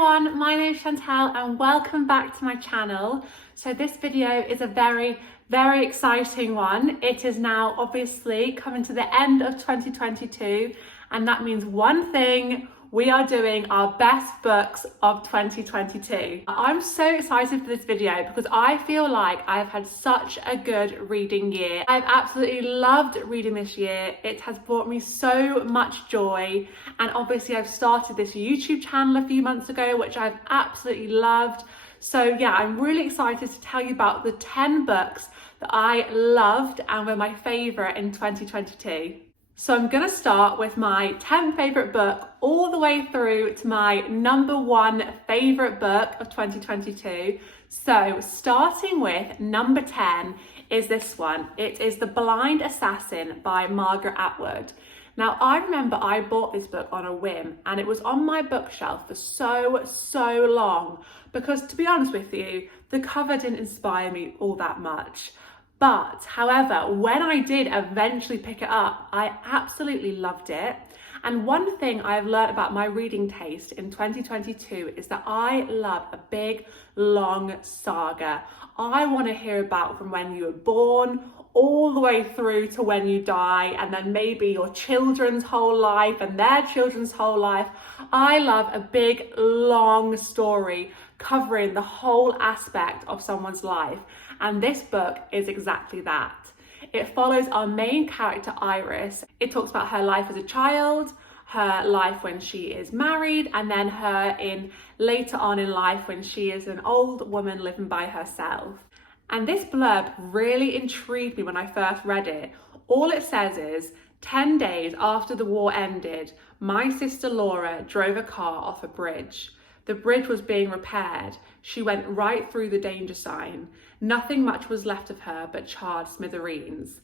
everyone, my name is Chantal and welcome back to my channel. So this video is a very exciting one. It is now obviously coming to the end of 2022 and that means one thing: we are doing our best books of 2022. I'm so excited for this video because I feel like I've had such a good reading year. I've absolutely loved reading this year. It has brought me so much joy, and obviously I've started this YouTube channel a few months ago, which I've absolutely loved. So yeah, I'm really excited to tell you about the 10 books that I loved and were my favourite in 2022. So I'm going to start with my 10th favourite book all the way through to my number one favourite book of 2022. So starting with number 10 is this one. It is The Blind Assassin by Margaret Atwood. Now I remember I bought this book on a whim and it was on my bookshelf for so long because, to be honest with you, the cover didn't inspire me all that much. But however, when I did eventually pick it up, I absolutely loved it. And one thing I've learned about my reading taste in 2022 is that I love a big, long saga. I want to hear about from when you were born all the way through to when you die, and then maybe your children's whole life and their children's whole life. I love a big, long story covering the whole aspect of someone's life. And this book is exactly that. It follows our main character, Iris. It talks about her life as a child, her life when she is married, and then her in later on in life when she is an old woman living by herself. And this blurb really intrigued me when I first read it. All it says is, 10 days after the war ended, my sister Laura drove a car off a bridge. The bridge was being repaired. She went right through the danger sign. Nothing much was left of her but charred smithereens.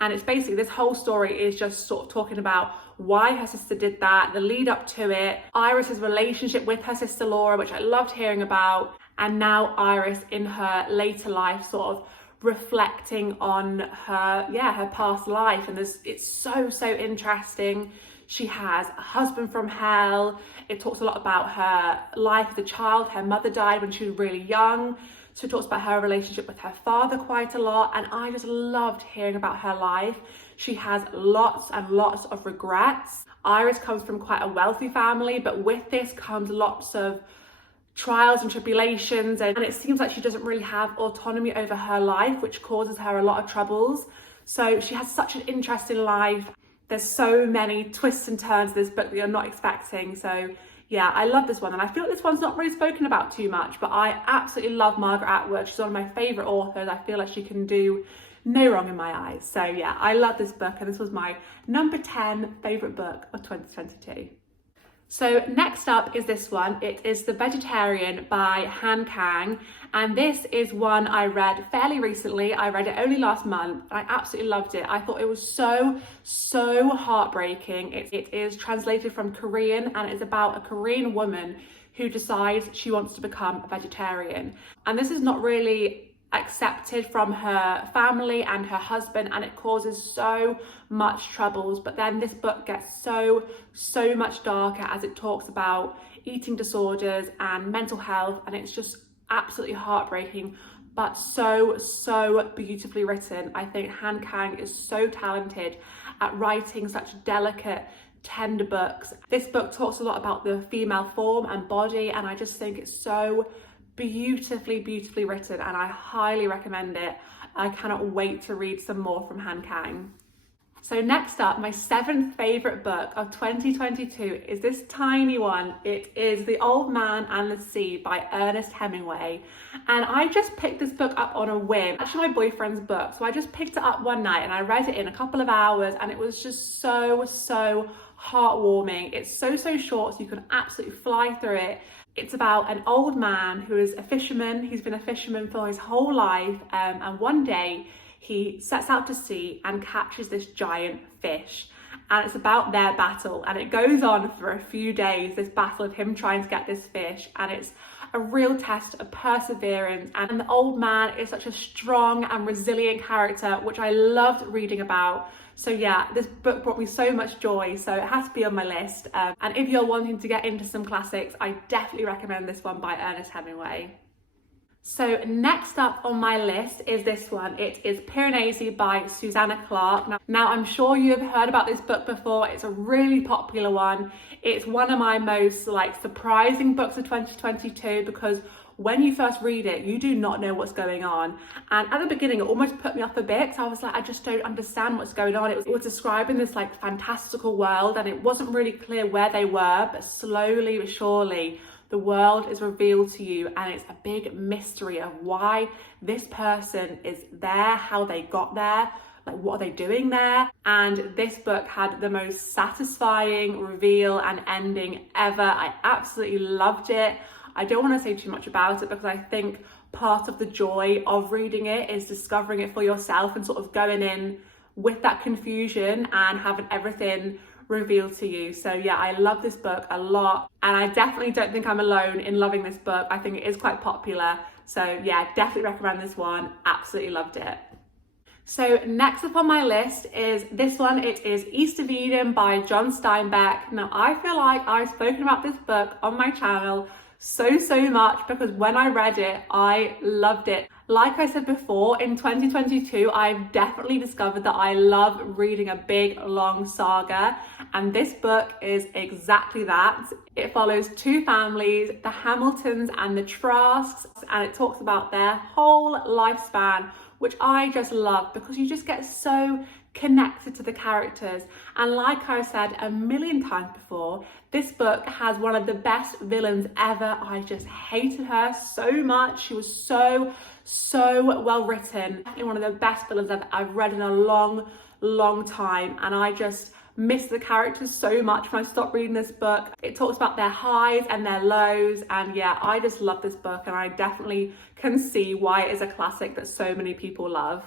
And it's basically, this whole story is just sort of talking about why her sister did that, the lead up to it, Iris's relationship with her sister Laura, which I loved hearing about, and now Iris in her later life sort of reflecting on her past life. And it's so interesting. She has a husband from hell. It talks a lot about her life as a child. Her mother died when she was really young. So it talks about her relationship with her father quite a lot. And I just loved hearing about her life. She has lots and lots of regrets. Iris comes from quite a wealthy family, but with this comes lots of trials and tribulations. And it seems like she doesn't really have autonomy over her life, which causes her a lot of troubles. So she has such an interesting life. There's so many twists and turns to this book that you're not expecting. So yeah, I love this one. And I feel like this one's not really spoken about too much, but I absolutely love Margaret Atwood. She's one of my favourite authors. I feel like she can do no wrong in my eyes. So yeah, I love this book. And this was my number 10 favourite book of 2022. So next up is this one. It is The Vegetarian by Han Kang. And this is one I read fairly recently. I read it only last month. I absolutely loved it. I thought it was so heartbreaking. It is translated from Korean and it's about a Korean woman who decides she wants to become a vegetarian. And this is not really accepted from her family and her husband, and it causes so much troubles. But then this book gets so much darker as it talks about eating disorders and mental health, and it's just absolutely heartbreaking, but so beautifully written. I think Han Kang is so talented at writing such delicate, tender books. This book talks a lot about the female form and body, and I just think it's so beautifully written, and I highly recommend it. I cannot wait to read some more from Han Kang. So next up, my 7th favourite book of 2022 is this tiny one. It is The Old Man and the Sea by Ernest Hemingway. And I just picked this book up on a whim. Actually my boyfriend's book. So I just picked it up one night and I read it in a couple of hours, and it was just so heartwarming. It's so short, so you can absolutely fly through it. It's about an old man who is a fisherman. He's been a fisherman for his whole life, and one day he sets out to sea and catches this giant fish. And it's about their battle, and it goes on for a few days, this battle of him trying to get this fish, and it's a real test of perseverance. And the old man is such a strong and resilient character, which I loved reading about. So yeah, this book brought me so much joy, so it has to be on my list. And if you're wanting to get into some classics, I definitely recommend this one by Ernest Hemingway. So next up on my list is this one. It is Piranesi by Susanna Clarke. Now I'm sure you have heard about this book before. It's a really popular one. It's one of my most surprising books of 2022 because when you first read it, you do not know what's going on. And at the beginning, it almost put me off a bit. So I was like, I just don't understand what's going on. It was describing this fantastical world, and it wasn't really clear where they were, but slowly but surely, the world is revealed to you, and it's a big mystery of why this person is there, how they got there, what are they doing there. And this book had the most satisfying reveal and ending ever. I absolutely loved it. I don't want to say too much about it because I think part of the joy of reading it is discovering it for yourself and sort of going in with that confusion and having everything revealed to you. So yeah, I love this book a lot, and I definitely don't think I'm alone in loving this book. I think it is quite popular. So yeah, definitely recommend this one. Absolutely loved it. So next up on my list is this one. It is East of Eden by John Steinbeck. Now I feel like I've spoken about this book on my channel so much because when I read it, I loved it. Like I said before, in 2022, I've definitely discovered that I love reading a big, long saga, and this book is exactly that. It follows two families, the Hamiltons and the Trasks, and it talks about their whole lifespan, which I just love because you just get so connected to the characters. And like I've said a million times before, this book has one of the best villains ever. I just hated her so much. She was so well written. One of the best villains I've read in a long time, and I just miss the characters so much when I stopped reading this book. It talks about their highs and their lows, and yeah, I just love this book, and I definitely can see why it is a classic that so many people love.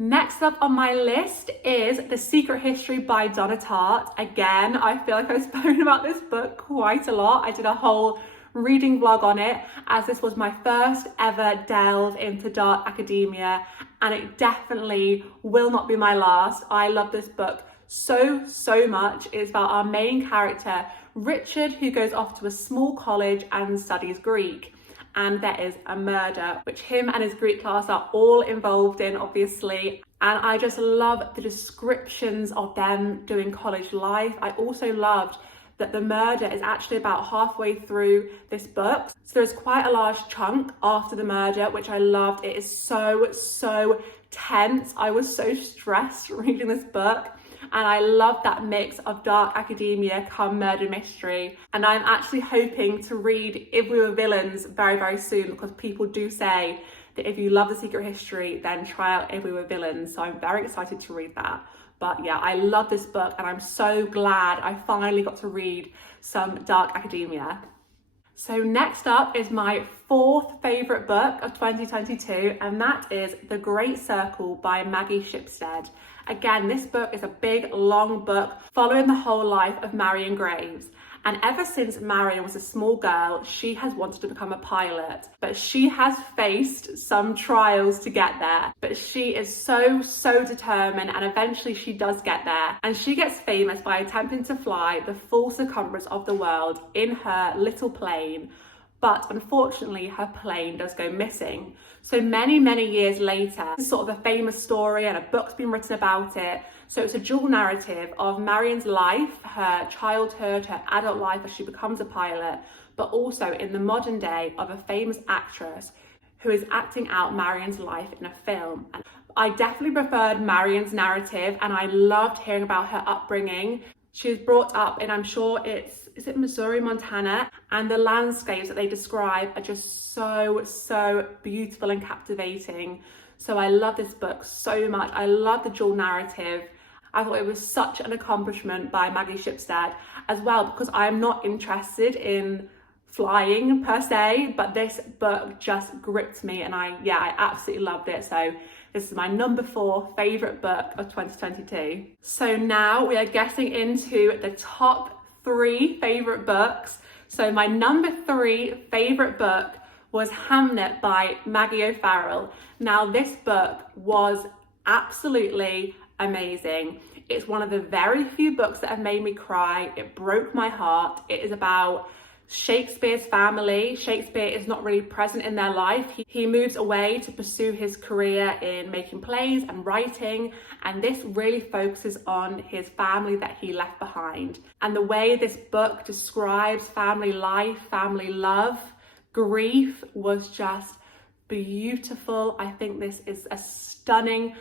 Next up on my list is The Secret History by Donna Tartt. Again, I feel like I've spoken about this book quite a lot. I did a whole reading vlog on it, as this was my first ever delve into dark academia, and it definitely will not be my last. I love this book so much. It's about our main character, Richard, who goes off to a small college and studies Greek. And there is a murder, which him and his Greek class are all involved in, obviously. And I just love the descriptions of them doing college life. I also loved that the murder is actually about halfway through this book. So there's quite a large chunk after the murder, which I loved. It is so tense. I was so stressed reading this book. And I love that mix of dark academia come murder mystery. And I'm actually hoping to read If We Were Villains very soon, because people do say that if you love The Secret History, then try out If We Were Villains. So I'm very excited to read that. But yeah, I love this book, and I'm so glad I finally got to read some dark academia. So next up is my fourth favourite book of 2022, and that is The Great Circle by Maggie Shipstead. Again, this book is a big, long book following the whole life of Marion Graves. And ever since Marion was a small girl, she has wanted to become a pilot, but she has faced some trials to get there. But she is so determined, and eventually she does get there. And she gets famous by attempting to fly the full circumference of the world in her little plane. But unfortunately, her plane does go missing. So many years later, it's sort of a famous story, and a book's been written about it. So it's a dual narrative of Marion's life, her childhood, her adult life as she becomes a pilot, but also in the modern day of a famous actress who is acting out Marion's life in a film. And I definitely preferred Marion's narrative, and I loved hearing about her upbringing. She was brought up in, I'm sure is it Missouri, Montana? And the landscapes that they describe are just so beautiful and captivating. So I love this book so much. I love the dual narrative. I thought it was such an accomplishment by Maggie Shipstead as well, because I am not interested in flying per se, but this book just gripped me, and I absolutely loved it. So this is my number 4 favourite book of 2022. So now we are getting into the top 3 favourite books. So my number 3 favourite book was Hamnet by Maggie O'Farrell. Now this book was absolutely amazing. It's one of the very few books that have made me cry. It broke my heart. It is about Shakespeare's family. Shakespeare is not really present in their life. He moves away to pursue his career in making plays and writing, and this really focuses on his family that he left behind. And the way this book describes family life, family love, grief was just beautiful. I think this is a stunning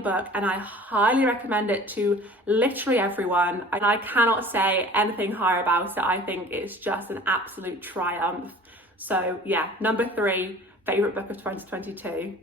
book, and I highly recommend it to literally everyone. And I cannot say anything higher about it. I think it's just an absolute triumph. So yeah, number 3 favorite book of 2022.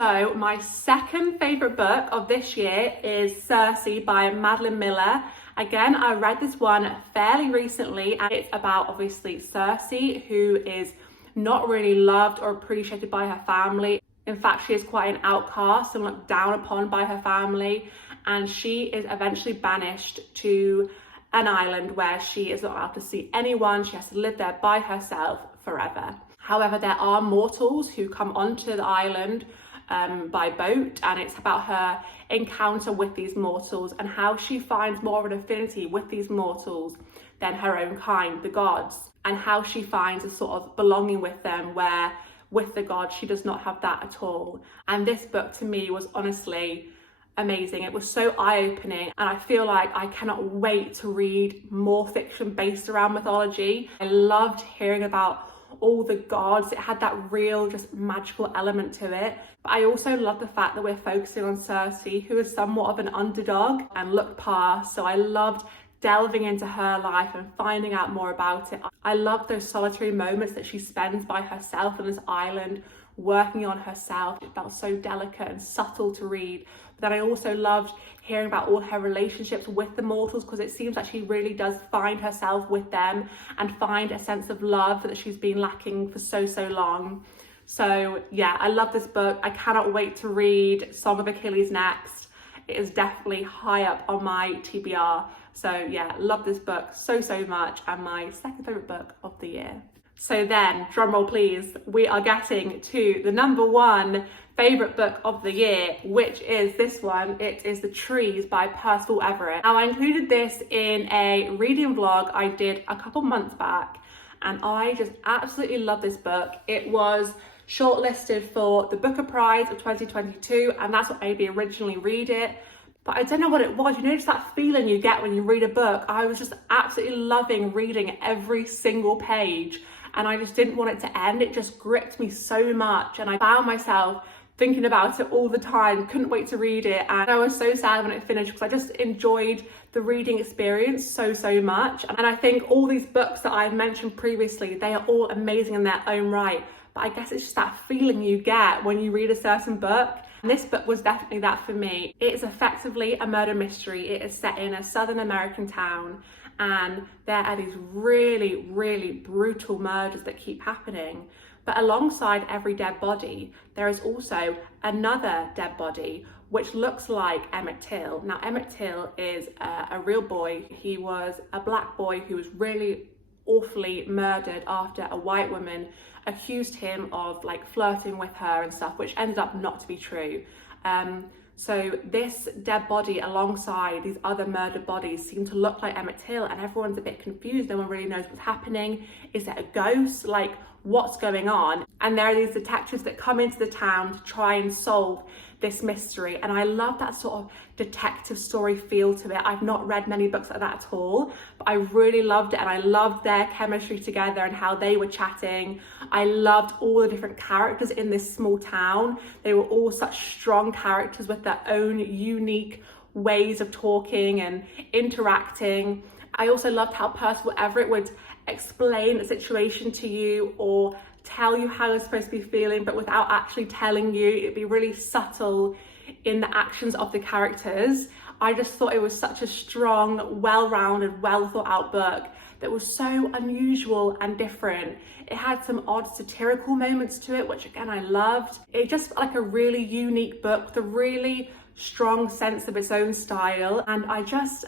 So my second favorite book of this year is Circe by Madeline Miller. Again, I read this one fairly recently, and it's about obviously Circe, who is not really loved or appreciated by her family. In fact, she is quite an outcast and looked down upon by her family, and she is eventually banished to an island where she is not allowed to see anyone. She has to live there by herself forever. However, there are mortals who come onto the island by boat, and it's about her encounter with these mortals and how she finds more of an affinity with these mortals than her own kind, the gods, and how she finds a sort of belonging with them, where with the gods she does not have that at all. And this book to me was honestly amazing. It was so eye-opening, and I feel like I cannot wait to read more fiction based around mythology. I loved hearing about all the gods. It had that real just magical element to it. But I also love the fact that we're focusing on Circe, who is somewhat of an underdog and looked past. So I loved delving into her life and finding out more about it. I love those solitary moments that she spends by herself on this island, working on herself. It felt so delicate and subtle to read. But then I also loved hearing about all her relationships with the mortals, because it seems like she really does find herself with them and find a sense of love that she's been lacking for so long. So yeah, I love this book. I cannot wait to read Song of Achilles next. It is definitely high up on my TBR. So yeah, love this book so much, and my second favourite book of the year. So then, drumroll please, we are getting to the number 1 favourite book of the year, which is this one. It is The Trees by Percival Everett. Now, I included this in a reading vlog I did a couple months back, and I just absolutely love this book. It was shortlisted for the Booker Prize of 2022, and that's what made me originally read it. But I don't know what it was, you know, just that feeling you get when you read a book. I was just absolutely loving reading every single page, and I just didn't want it to end. It just gripped me so much, and I found myself thinking about it all the time, couldn't wait to read it. And I was so sad when it finished, because I just enjoyed the reading experience so much. And I think all these books that I've mentioned previously, they are all amazing in their own right. But I guess it's just that feeling you get when you read a certain book. And this book was definitely that for me. It is effectively a murder mystery. It is set in a Southern American town, and there are these really brutal murders that keep happening. But alongside every dead body, there is also another dead body, which looks like Emmett Till. Now, Emmett Till is a real boy. He was a black boy who was really awfully murdered after a white woman accused him of like flirting with her and stuff, which ended up not to be true. So this dead body alongside these other murdered bodies seem to look like Emmett Till, and everyone's a bit confused. No one really knows what's happening. Is it a ghost? Like, what's going on? And there are these detectives that come into the town to try and solve this mystery, and I love that sort of detective story feel to it. I've not read many books like that at all, but I really loved it, and I loved their chemistry together and how they were chatting. I loved all the different characters in this small town. They were all such strong characters with their own unique ways of talking and interacting. I also loved how Percival Everett would explain a situation to you or tell you how you're supposed to be feeling, but without actually telling you. It'd be really subtle in the actions of the characters. I just thought it was such a strong, well-rounded, well-thought-out book that was so unusual and different. It had some odd satirical moments to it, which again I loved. It just felt like a really unique book with a really strong sense of its own style, and I just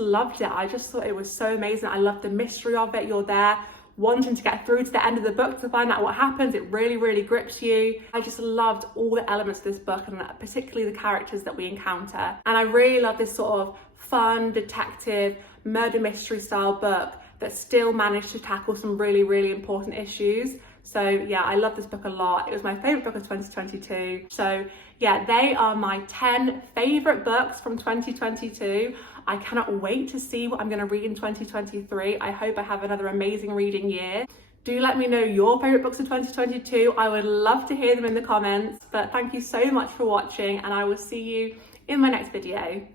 loved it. I just thought it was so amazing. I loved the mystery of it. You're there wanting to get through to the end of the book to find out what happens. It really, really grips you. I just loved all the elements of this book, and particularly the characters that we encounter. And I really love this sort of fun detective murder mystery style book that still managed to tackle some really, really important issues. So yeah, I love this book a lot. It was my favourite book of 2022. So yeah, they are my 10 favourite books from 2022. I cannot wait to see what I'm going to read in 2023. I hope I have another amazing reading year. Do let me know your favourite books of 2022. I would love to hear them in the comments. But thank you so much for watching, and I will see you in my next video.